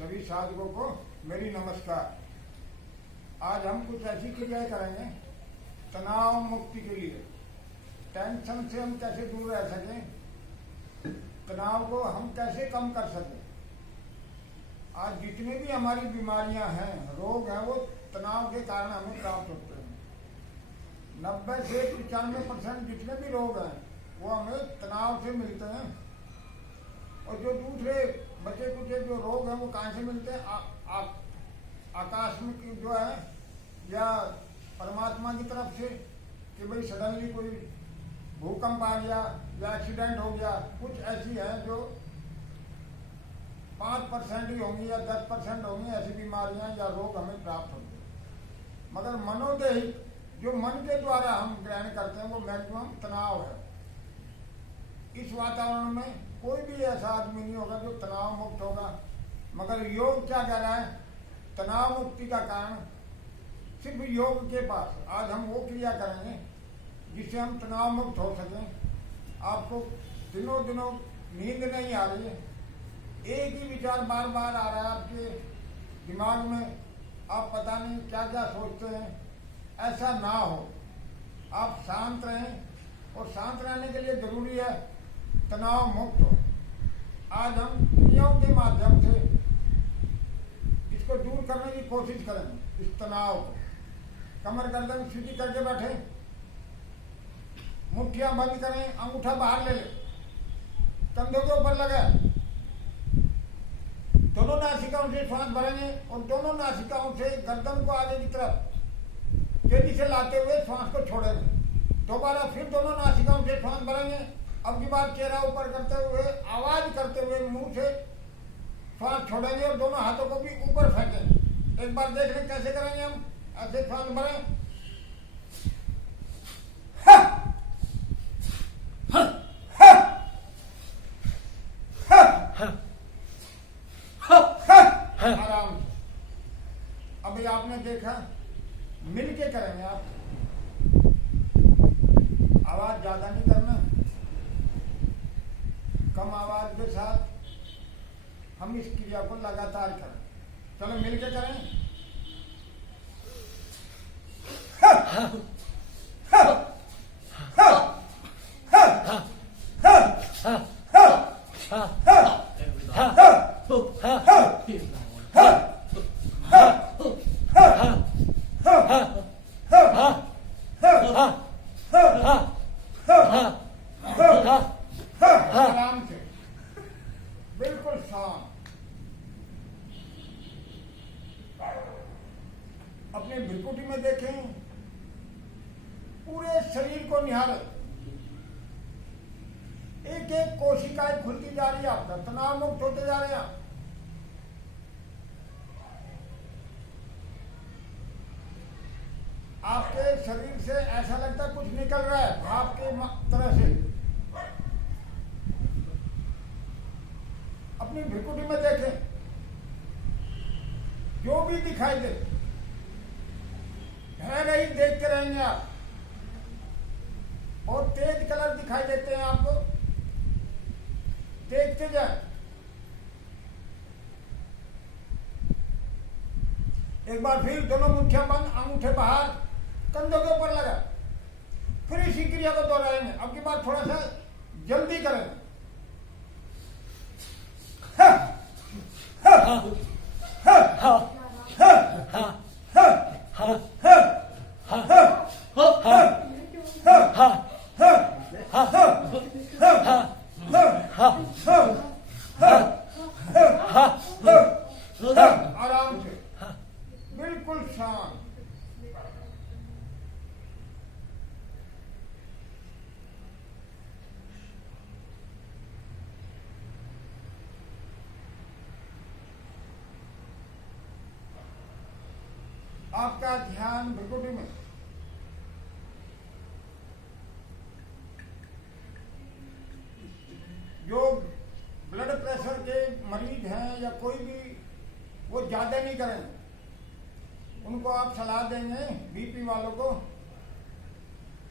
सभी साधकों को मेरी नमस्कार। आज हम कुछ ऐसी क्रियाएं करेंगे तनाव मुक्ति के लिए। टेंशन से हम कैसे दूर रह सकें, तनाव को हम कैसे कम कर सकें। आज जितनी भी हमारी बीमारियां हैं, रोग हैं, वो तनाव के कारण हमें प्राप्त होते हैं। 90 से 95% जितने भी रोग हैं वो हमें तनाव से मिलते हैं। और जो दूसरे बचे कुचे जो रोग हैं वो कहाँ से मिलते हैं? आकस्मिक जो है या परमात्मा की तरफ से कि भाई सडनली कोई भूकंप आ गया या एक्सीडेंट हो गया। कुछ ऐसी है जो 5% ही होंगी या 10% होंगी, ऐसी बीमारियां या रोग हमें प्राप्त होंगे। मगर मनोदेही जो मन के द्वारा हम ग्रहण करते हैं वो मैक्सिमम तनाव है। इस वातावरण में कोई भी ऐसा आदमी नहीं होगा जो तनाव मुक्त होगा। मगर योग क्या कह रहा है? तनाव मुक्ति का कारण सिर्फ योग के पास। आज हम वो क्रिया करेंगे जिससे हम तनाव मुक्त हो सकें। आपको दिनों दिनों नींद नहीं आ रही है, एक ही विचार बार बार आ रहा है आपके दिमाग में, आप पता नहीं क्या क्या सोचते हैं। ऐसा ना हो, आप शांत रहें। और शांत रहने के लिए जरूरी है तनाव मुक्त हो। आज हम क्रियाओं के माध्यम से इसको दूर करने की कोशिश करेंगे। इस तनाव को कमर गर्दन सीधी करके बैठे, मुट्ठियां बंद करें, अंगूठा बाहर ले लें, कंधों के ऊपर लगाए, दोनों नासिकाओं से श्वास भरेंगे और दोनों नासिकाओं से गर्दन को आगे की तरफ तेजी से लाते हुए श्वास को छोड़ेंगे। दोबारा फिर दोनों नासिकाओं से श्वास भरेंगे। अब की बार चेहरा ऊपर करते हुए, आवाज करते हुए मुंह से श्वास छोड़ेंगे और दोनों हाथों को भी ऊपर फेंकेंगे। एक बार देख लें कैसे करेंगे हम। ऐसे श्वास भरें, आराम से। अभी आपने देखा, मिलके करेंगे आप। आवाज ज्यादा नहीं करना, कम आवाज के साथ हम इस क्रिया को लगातार करें। चलो मिलके करें। आराम से, बिल्कुल शांत। अपने भ्रिकुटी में देखें, पूरे शरीर को निहारें। एक एक कोशिकाएं खुलती जा रही है, आपका तनाव मुक्त होते जा रहे हैं। आपके शरीर से ऐसा लगता है कुछ निकल रहा है आपके तरह से। अपनी भ्रिकुटी में देखें, जो भी दिखाई दे धैर्य ही देखते रहेंगे आप। और तेज कलर दिखाई देते हैं आपको, देखते जाए। एक बार फिर दोनों मुट्ठियां बंद, अंगूठे बाहर, कंधों के ऊपर लगा। फिर इसी क्रिया को दोहराएंगे। अब की बार थोड़ा सा जल्दी करेंगे। आराम से, बिल्कुल शांत। आपका ध्यान भ्रिकुटी में। जो ब्लड प्रेशर के मरीज हैं या कोई भी, वो ज्यादा नहीं करेंगे। उनको आप सलाह देंगे, बीपी वालों को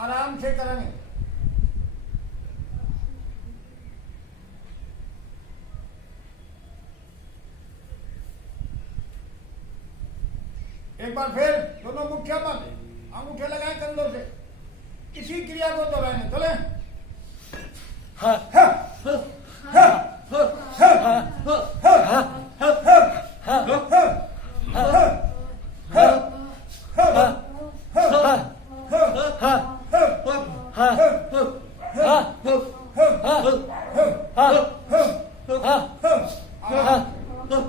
आराम से करेंगे। एक बार फिर दोनों मुख्य बंद, अंगूठे लगाए कंधों से, इसी क्रिया को दोहराएंगे। चले हाँ हाँ, हाँ हाँ, हाँ हाँ, हाँ हाँ, हाँ हाँ, हाँ हाँ, हाँ, हाँ,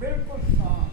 बिल्कुल शांत।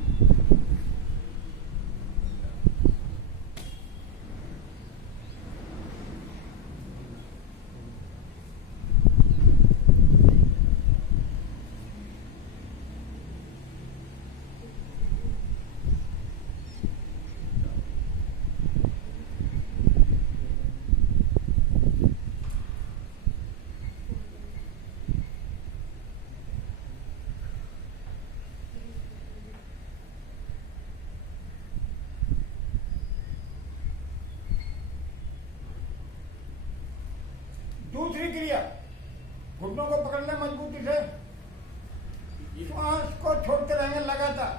दूसरी क्रिया, घुटनों को पकड़ ले मजबूती से, श्वास को छोड़ते रहेंगे लगातार।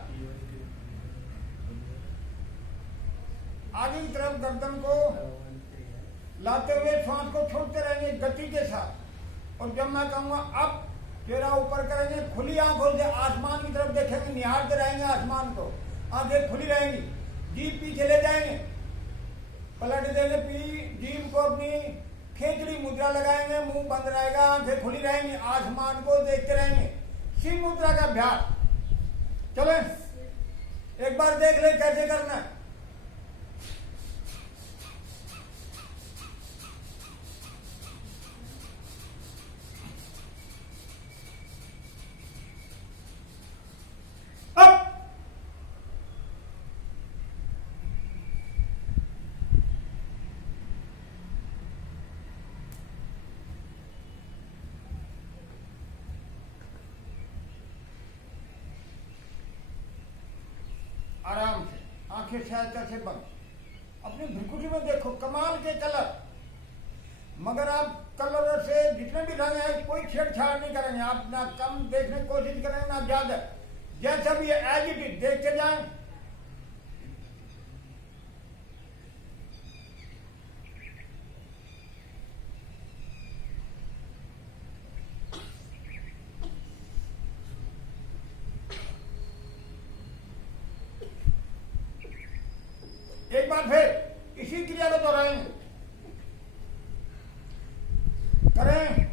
आगे की तरफ गर्दन को लाते हुए श्वास को छोड़ते रहेंगे गति के साथ। और जब मैं कहूंगा अब, चेहरा ऊपर करेंगे, खुली आंखों से आसमान की तरफ देखेंगे, निहारते रहेंगे आसमान को, आंखें खुली रहेंगी, जीभ पीछे ले जाएंगे, पलट देंगे, जीभ को अपनी खेचड़ी मुद्रा लगाएंगे, मुंह बंद रहेगा, आंखें खुली रहेंगी, आसमान को देखते रहेंगे, शिव मुद्रा का अभ्यास। चले एक बार देख ले कैसे करना है। आराम से आंखें सहायता से बंद, अपनी भ्रुकुटी में देखो, कमाल के कलर। मगर आप कलर से जितने भी रंग है कोई छेड़छाड़ नहीं करेंगे, आप ना कम देखने की कोशिश करेंगे ना ज्यादा, जैसा भी एज इट इज देखते जाएं। एक बार फिर इसी क्रिया को दोहराएंगे, करें।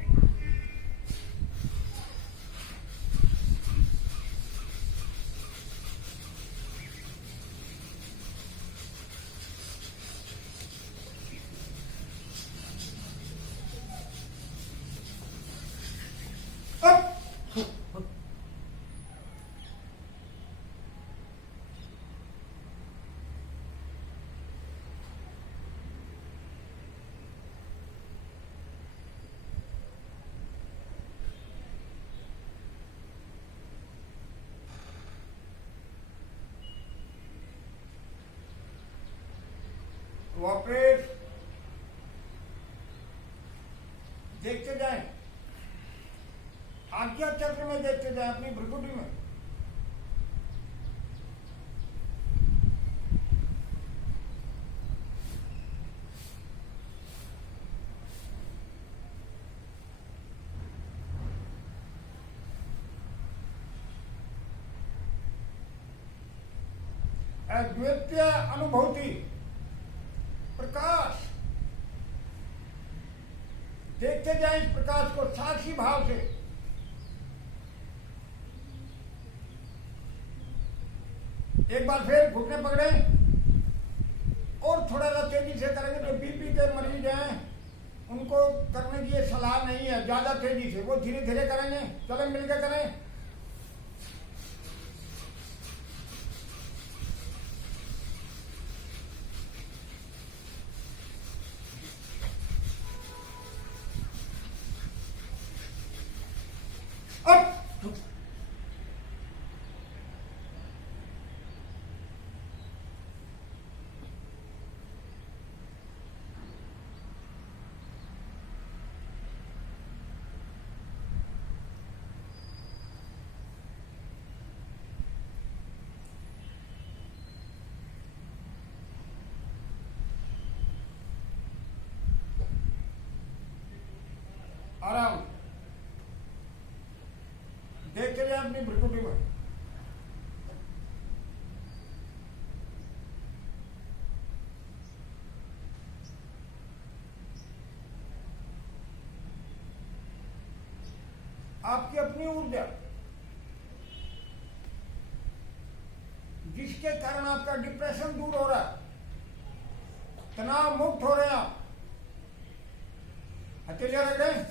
वापस देखते जाएं, आज्ञा चक्र में देखते जाएं, अपनी भ्रुकुटी में। अद्वितीय अनुभूति, प्रकाश, देखते जाएं इस प्रकाश को साक्षी भाव से। एक बार फिर घुटने पकड़े और थोड़ा सा तेजी से करेंगे। जो बीपी के मरीज हैं उनको करने की ये सलाह नहीं है ज्यादा तेजी से, वो धीरे धीरे करेंगे। चलें मिलकर करें। देख के जाए अपनी भ्रिकुटी में। आपकी अपनी ऊर्जा जिसके कारण आपका डिप्रेशन दूर हो रहा है, तनाव मुक्त हो रहे हैं आप। हथेलियां रखें,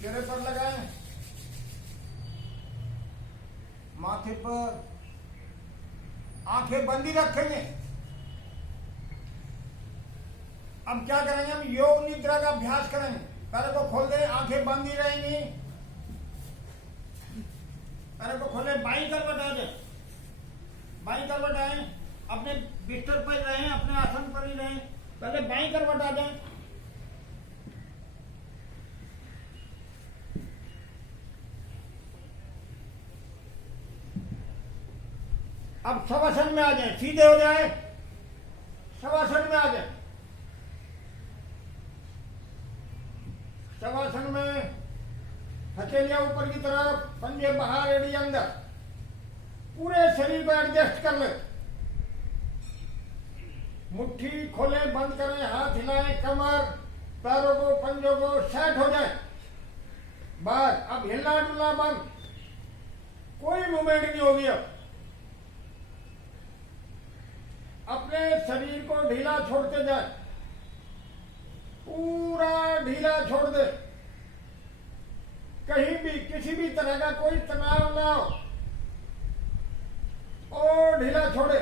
चेहरे पर लगाएं, माथे पर, आंखें बंद ही रखेंगे। अब क्या करेंगे, हम योग निद्रा का अभ्यास करेंगे। पैर को खोल दे, आंखें बंद ही रहेंगी। पैर को खोले, बाई करवट आ जाए, बाई करवट आए, अपने बिस्तर पर रहें, अपने आसन पर ही रहें। पहले बाई करवट आ जाए, अब शवासन में आ जाए, सीधे हो जाए, शवासन में आ जाए। शवासन में हथेलियां ऊपर की तरफ, पंजे बाहर, एड़ी अंदर, पूरे शरीर को एडजस्ट कर ले। मुट्ठी खोले, बंद करें, हाथ हिलाएं, कमर, पैरों को, पंजों को सेट हो जाए। बस अब हिलना डुलना बंद, कोई मूवमेंट नहीं होगी। अब अपने शरीर को ढीला छोड़ते जाए, पूरा ढीला छोड़ दे। कहीं भी किसी भी तरह का कोई तनाव ना हो, और ढीला छोड़े।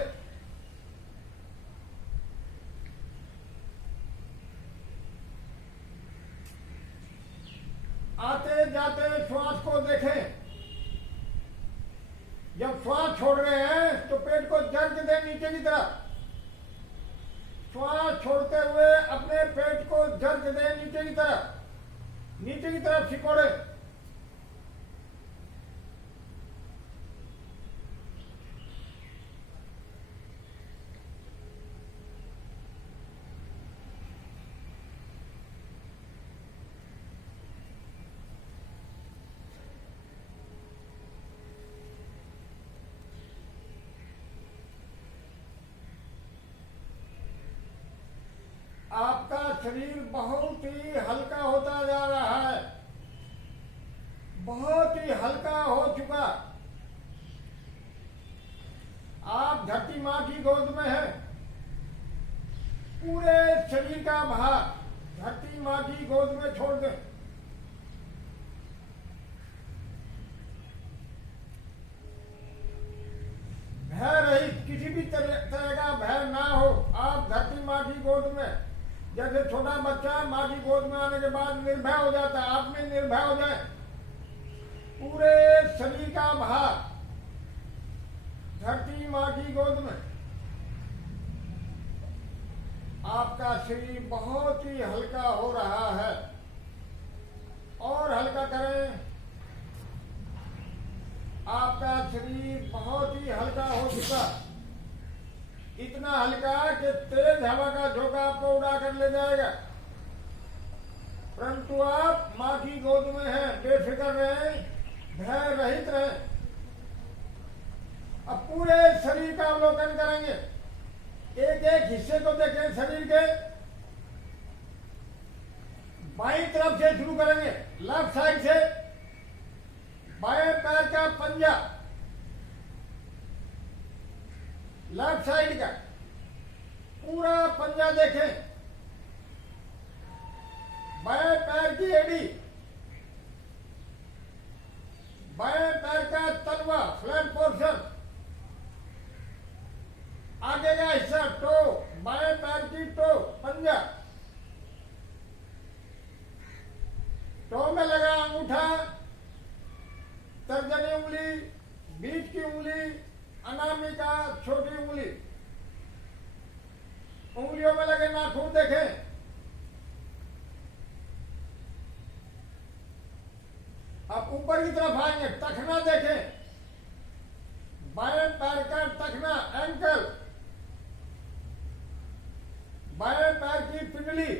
आते जाते श्वास को देखें। जब श्वास छोड़ रहे हैं तो पेट को जर्क दें नीचे की तरफ। श्वास छोड़ते हुए अपने पेट को जर्क दें नीचे की तरफ, नीचे की तरफ सिकोड़े। आपका शरीर बहुत ही हल्का होता जा रहा है, बहुत ही हल्का हो चुका। आप धरती मां की गोद में हैं। पूरे शरीर का भार धरती मां की गोद में छोड़ दें। भय रहित, किसी भी तरह का भय ना हो। आप धरती मां की गोद में, जैसे छोटा बच्चा मां की गोद में आने के बाद निर्भय हो जाता है, आप में निर्भय हो जाए। पूरे शरीर का भार धरती मां की गोद में। आपका शरीर बहुत ही हल्का हो रहा है, और हल्का करें। आपका शरीर बहुत ही हल्का हो चुका, इतना हल्का कि तेज हवा का झोंका आपको उड़ा कर ले जाएगा। परंतु आप मां की गोद में हैं, बेफिक्र रहें, भय रहित रहें। अब पूरे शरीर का अवलोकन करेंगे, एक एक हिस्से को देखें शरीर के। बाईं तरफ से शुरू करेंगे, लेफ्ट साइड से। बाएं पैर का पंजा, लेफ्ट साइड का पूरा पंजा देखें। बाएं पैर की एड़ी, बाएं पैर का तलवा, फ्लैट पोर्शन, आगे का हिस्सा, टो, बाएं पैर की टो, पंजा, टो में लगा अंगूठा, तर्जनी उंगली, बीच की उंगली, अनामिका, छोटी उंगली, उंगलियों में लगे नाखून देखें। अब ऊपर की तरफ आएंगे, टखना देखें। बाएं पैर का टखना, एंकल, बाएं पैर की पिंडली,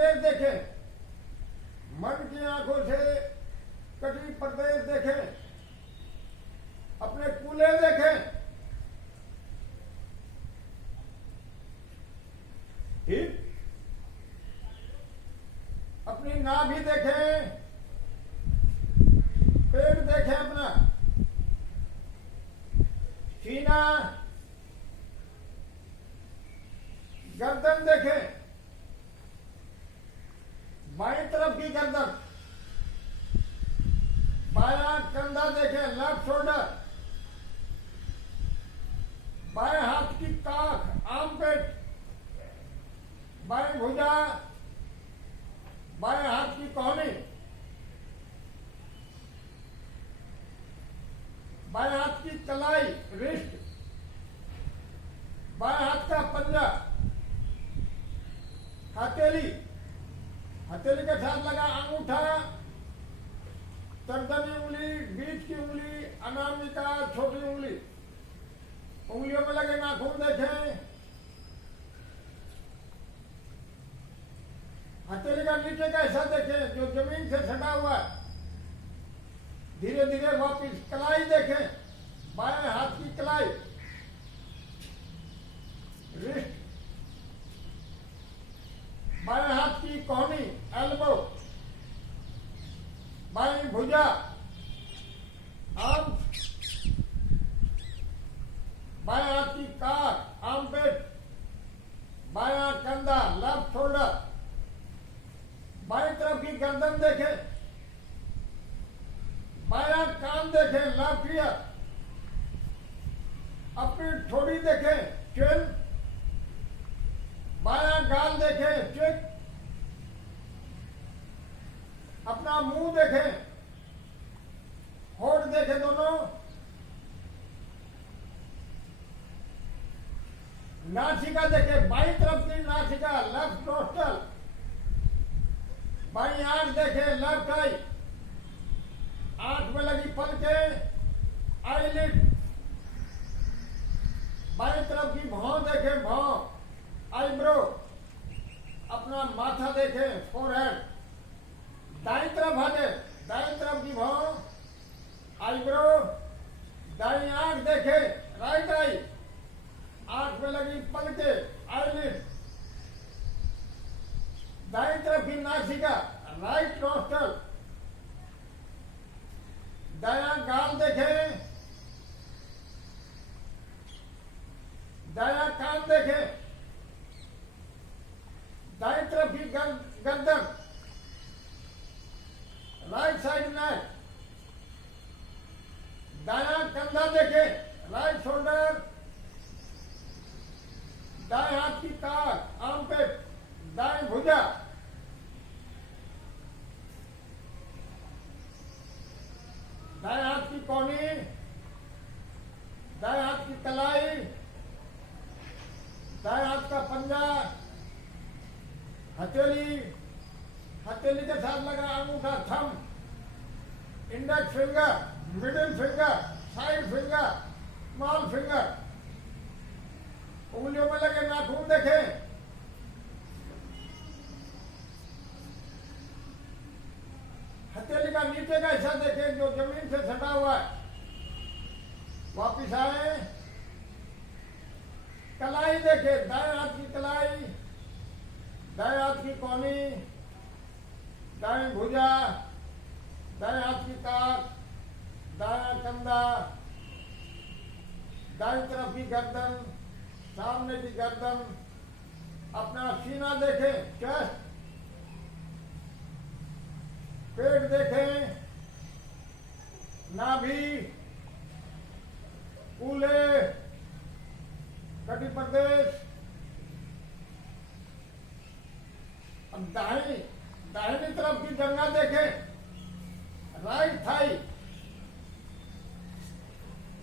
प्रदेश देखे, मन की आंखों से कटी प्रदेश देखे, अपने कूल्हे देखे, ठीक, अपनी नाभि देखे, पेट देखे, अपना सीना, गर्दन देखे, बाईं तरफ की गर्दन, बायां कंधा देखे, लेफ्ट शोल्डर, बाएं हाथ की काख, आर्मपेट, बाएं भुजा, बाएं हाथ की कोहनी, बाएं हाथ की कलाई, रिस्ट, बाएं हाथ का पंजा, हथेली, हथेली के साथ लगा अंगूठा, तर्जनी उंगली, बीच की उंगली, अनामिका, छोटी उंगली, उंगलियों में लगे नाखून देखें, हथेली का नीचे का हिस्सा देखें जो जमीन से सटा हुआ है। धीरे धीरे वापिस कलाई देखें, बाएं हाथ की कलाई, रिस्ट, बाएं हाथ की कोहनी, एल्बो, बाएं भुजा, आर्म, बाएं हाथ की काख, आर्मपेट, बायां कंधा, लेफ्ट शोल्डर, बाएं तरफ की गर्दन देखें, बायां कान देखें, लेफ्ट ईयर, अपनी ठोड़ी देखें, चिन, बायां गाल देखें, चिक, अपना मुंह देखें, होठ देखें दोनों, नासिका देखें, बाईं तरफ की नासिका, लेफ्ट नोस्ट्रल, बाईं आंख देखें, लेफ्ट आई, आंख में लगी पलकें, आईलिड, बाईं तरफ की भौं देखें, भौं, आईब्रो, अपना माथा देखें, फोरहेड, दाईं तरफ हटे, दाईं तरफ की भौं, आईब्रो, दाईं आंख देखें, राइट आई, आंख में लगी पलके, आईलिड, दाईं तरफ की नासिका, राइट नोस्ट्रल, दायां गाल देखें, दायां कान देखें, दाईं तरफ की गर्दन, राइट साइड नेक, दायां कंधा देखें, राइट शोल्डर, दाएं हाथ की काख, आर्मपेट, दाएं भुजा, दाएं हाथ की कोहनी, दाएं हाथ की कलाई, दाएं हाथ का पंजा, हथेली, हथेली के साथ लगा अंगूठा, thumb, index finger, middle finger, side finger, small finger, उंगलियों में लगे नाखून देखें, हथेली का नीचे का हिस्सा देखें जो जमीन से सटा हुआ है। वापिस आए, कलाई देखें, दाएं हाथ की कलाई, दाएं हाथ की कोहनी, दाएं भुजा, दाएं हाथ की काख, दायां कंधा, दाईं तरफ की गर्दन, सामने की गर्दन, अपना सीना देखें, चेस्ट, पेट देखें, नाभि, कूल्हे, कटी प्रदेश। अब दाहिनी तरफ की जंघा देखें, राइट थाई,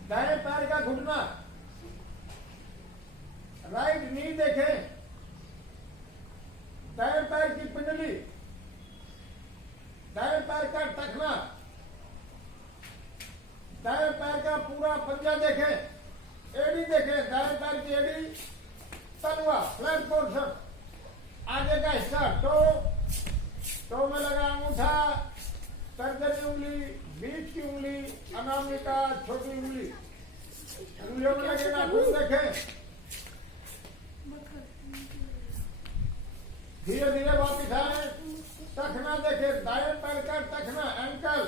दाएं पैर का घुटना, राइट नी देखें, दाएं पैर की पिंडली, दाएं पैर का टखना, दाएं पैर का पूरा पंजा देखें, एड़ी देखें, दाएं पैर की एड़ी, तलवा, फ्लैट पोर्शन, आगे का हिस्सा, टो, तो में लगा अंगूठा, तर्जनी उंगली, बीच की उंगली, अनामिका, छोटी उंगली, उंगलियों में लगे नाखून देखे। धीरे धीरे वापिस आए, टखना देखे, दाएं पैर का टखना, एंकल,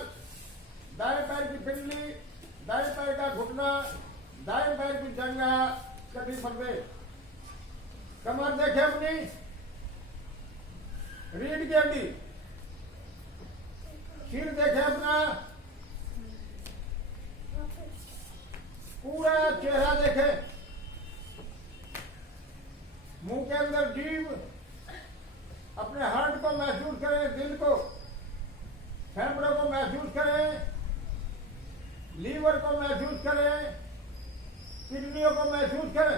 दाएं पैर की पिंडली, दाएं पैर का घुटना, दाएं पैर की जंगा, कटी फंदे, कमर देखे अपनी, रीढ़ की हड्डी, सिर देखे अपना, पूरा चेहरा देखे, मुंह के अंदर जीभ, अपने हार्ट को महसूस करें, दिल को, फेफड़ों को महसूस करें, लीवर को महसूस करें, किडनियों को महसूस करें,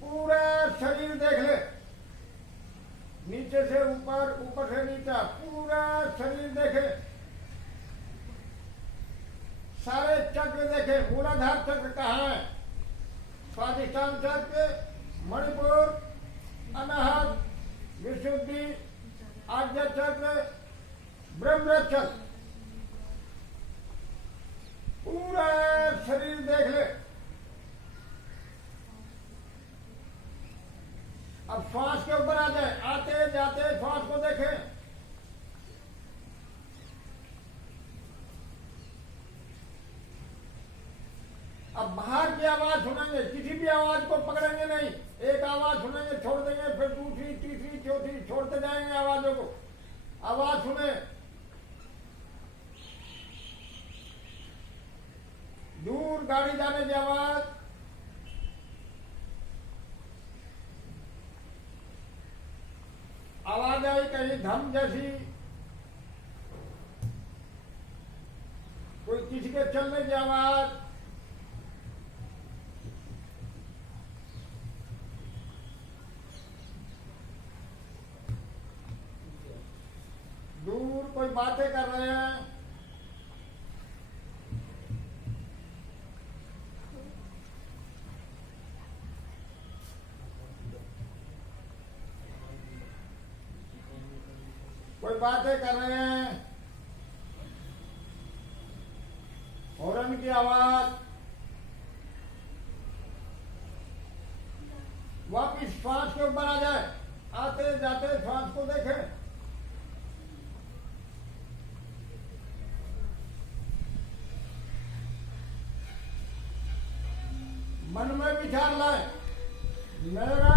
पूरा शरीर देख ले, नीचे से ऊपर, ऊपर से नीचा, पूरा शरीर देखे, सारे चक्र देखे, मूलाधार चक्र कहाँ है, स्वादिष्ठान चक्र, मणिपुर, अनाहत, विशुद्धि, आज्ञा चक्र, ब्रह्म चक्र, पूरा शरीर देख ले। अब श्वास के ऊपर आ जाए, आते जाते श्वास को देखें। अब बाहर की आवाज सुनेंगे, किसी भी आवाज को पकड़ेंगे नहीं, एक आवाज सुनेंगे छोड़ देंगे, फिर दूसरी, तीसरी, चौथी, छोड़ते जाएंगे आवाजों को। आवाज सुने, दूर गाड़ी जाने की आवाज, आवाज आई कहीं धम जैसी, कोई किसी के चलने की आवाज, दूर कोई बातें कर रहे हैं, कोई बातें कर रहे हैं, हॉर्न की आवाज, वापिस श्वास के ऊपर आ जाए, आते जाते श्वास को देखें। मन में विचार लाए, मेरा